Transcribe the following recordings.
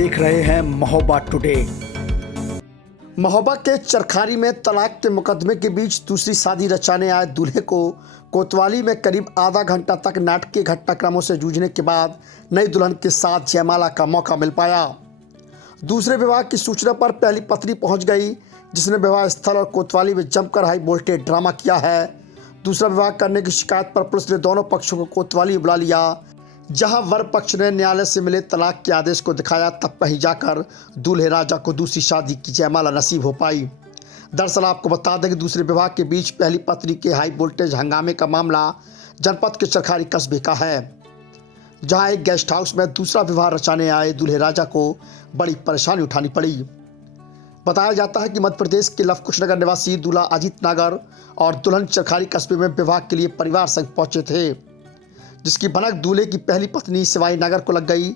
देख रहे हैं महोबा टुडे। महोबा के चरखारी में तलाक के मुकदमे के बीच दूसरी शादी रचाने आए दूल्हे को कोतवाली में करीब आधा घंटा तक नाटकीय घटनाक्रमों से जूझने के बाद नई दुल्हन के साथ जयमाला का मौका मिल पाया। दूसरे विवाह की सूचना पर पहली पत्नी पहुंच गई, जिसने विवाह स्थल और कोतवाली में जमकर हाई वोल्टेज ड्रामा किया है। दूसरा विवाह करने की शिकायत पर पुलिस ने दोनों पक्षों को कोतवाली बुला लिया। जहां वर पक्ष ने न्यायालय से मिले तलाक के आदेश को दिखाया, तब कहीं जाकर दूल्हे राजा को दूसरी शादी की जयमाला नसीब हो पाई। दरअसल आपको बता दें कि दूसरे विवाह के बीच पहली पत्नी के हाई वोल्टेज हंगामे का मामला जनपद के चरखारी कस्बे का है, जहां एक गेस्ट हाउस में दूसरा विवाह रचाने आए दूल्हे राजा को बड़ी परेशानी उठानी पड़ी। बताया जाता है कि मध्य प्रदेश के लवकुश नगर निवासी दूल्हा अजीत नागर और दुल्हन चरखारी कस्बे में विवाह के लिए परिवार संग पहुंचे थे, जिसकी भनक दूल्हे की पहली पत्नी शिवानी नागर को लग गई।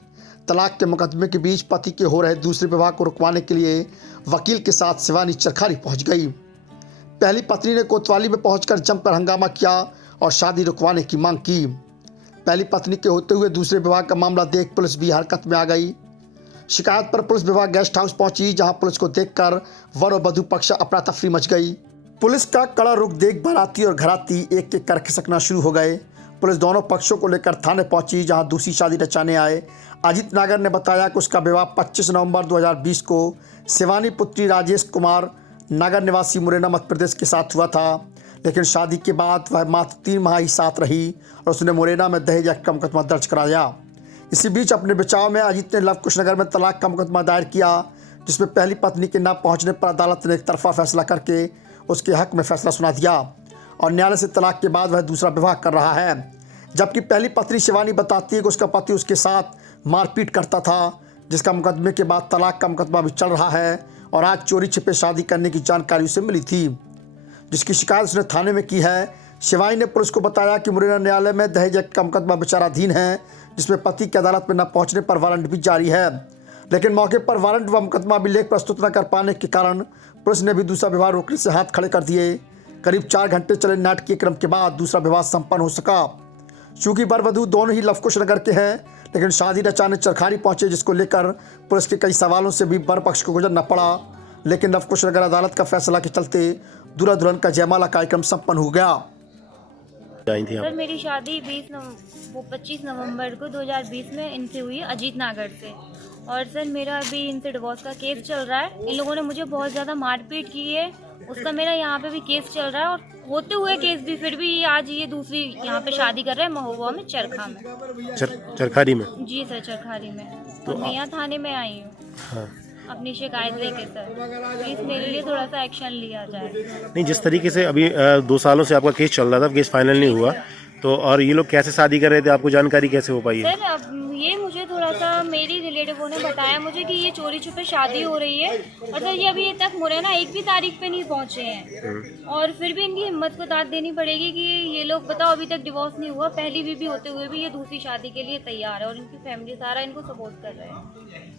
तलाक के मुकदमे के बीच पति के हो रहे दूसरे विवाह को रुकवाने के लिए वकील के साथ शिवानी चरखारी पहुंच गई। पहली पत्नी ने कोतवाली में पहुंचकर जमकर हंगामा किया और शादी रुकवाने की मांग की। पहली पत्नी के होते हुए दूसरे विवाह का मामला देख पुलिस भी हरकत में आ गई। शिकायत पर पुलिस विवाह गेस्ट हाउस पहुंची, जहां पुलिस को देखकर वर और वधू पक्ष अफरा तफरी मच गई। पुलिस का कड़ा रुख देख बाराती और घराती एक एक कर खिसकना शुरू हो गए। पुलिस दोनों पक्षों को लेकर थाने पहुंची, जहां दूसरी शादी रचाने आए अजीत नागर ने बताया कि उसका विवाह 25 नवंबर 2020 को शिवानी पुत्री राजेश कुमार नागर निवासी मुरैना मध्य प्रदेश के साथ हुआ था, लेकिन शादी के बाद वह मात्र 3 माह ही साथ रही और उसने मुरैना में दहेज का मुकदमा दर्ज कराया। इसी बीच अपने बचाव में अजीत ने लवकुश नगर में तलाक का मुकदमा दायर किया, जिसमें पहली पत्नी के न पहुंचने पर अदालत ने एक तरफा फैसला करके उसके हक में फैसला सुना दिया और न्यायालय से तलाक के बाद वह दूसरा विवाह कर रहा है। जबकि पहली पत्नी शिवानी बताती है कि उसका पति उसके साथ मारपीट करता था, जिसका मुकदमे के बाद तलाक का मुकदमा भी चल रहा है और आज चोरी छिपे शादी करने की जानकारी उसे मिली थी, जिसकी शिकायत उसने थाने में की है। शिवानी ने पुलिस को बताया कि मुरैना न्यायालय में दहेज का मुकदमा विचाराधीन है, जिसमें पति की अदालत में न पहुंचने पर वारंट भी जारी है, लेकिन मौके पर वारंट व मुकदमा अभिलेख प्रस्तुत न कर पाने के कारण पुलिस ने भी दूसरा विवाह रोकने से हाथ खड़े कर दिए। करीब 4 घंटे चले नाटकीय क्रम के बाद दूसरा विवाह संपन्न हो सका। चूंकि वर वधू दोनों ही लवकुश नगर के हैं, लेकिन शादी रचाने चरखारी पहुंचे, जिसको लेकर पुलिस के कई सवालों से भी वर पक्ष को गुजरना पड़ा। लेकिन लवकुश नगर अदालत का फैसला के चलते दूल्हा दुल्हन का जयमाला कार्यक्रम संपन्न हो गया। सर मेरी शादी 25 नवंबर को 2020 में इनसे हुई अजीत नागर से, और सर मेरा अभी इनसे डिवोर्स का केस चल रहा है। इन लोगों ने मुझे बहुत ज़्यादा मारपीट की है, उसका मेरा यहाँ पे भी केस चल रहा है और होते हुए केस भी फिर भी आज ये दूसरी यहाँ पे शादी कर रहे हैं महोबा में चरखा में चरखारी में। जी सर चरखारी में। तो मैं यहाँ थाने में आई हूँ हाँ। अपनी शिकायत लेके। सर प्लीज मेरे लिए थोड़ा सा एक्शन लिया जाए। नहीं, जिस तरीके से अभी 2 सालों से आपका केस चल रहा था, केस फाइनल नहीं हुआ, तो और ये लोग कैसे शादी कर रहे थे, आपको जानकारी कैसे हो पाई है? सर अब ये मुझे थोड़ा सा मेरी रिलेटिवों ने बताया मुझे कि ये चोरी छुपे शादी हो रही है, और सर ये अभी तक मुरैना एक भी तारीख पे नहीं पहुंचे हैं, और फिर भी इनकी हिम्मत को दाद देनी पड़ेगी कि ये लोग बताओ अभी तक डिवोर्स नहीं हुआ, पहली बीवी होते हुए भी ये दूसरी शादी के लिए तैयार है और इनकी फैमिली सारा इनको सपोर्ट कर रहे हैं।